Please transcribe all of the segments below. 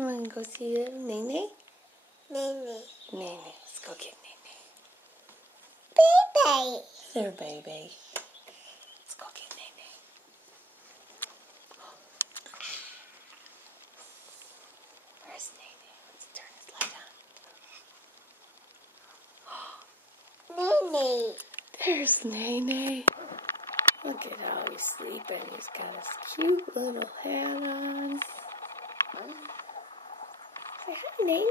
You want to go see little Nene? Nene. Nene. Let's go get Nene. Baby. There, baby. Let's go get Nene. Where's Nene? Let's turn his light on. Nene. There's Nene. Look at how he's sleeping. He's got his cute little hat on. Say hi, Nene.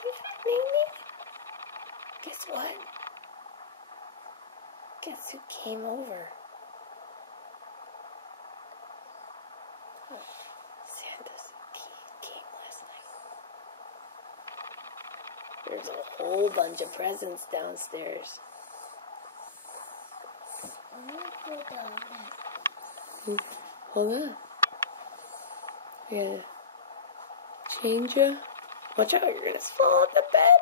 Say hi, Nene. Guess what? Guess who came over? Santa's came last night. There's a whole bunch of presents downstairs. Hold on. I gotta change you. Watch out, you're gonna fall off the bed.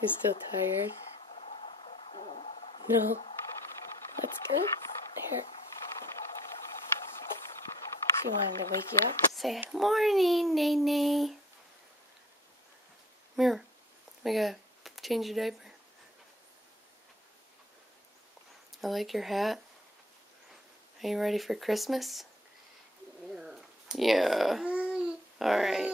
You're still tired? No. That's good. Here. She wanted to wake you up. Say, morning, Nene. Mirror. We gotta change your diaper. I like your hat. Are you ready for Christmas? Yeah. Yeah. Alright.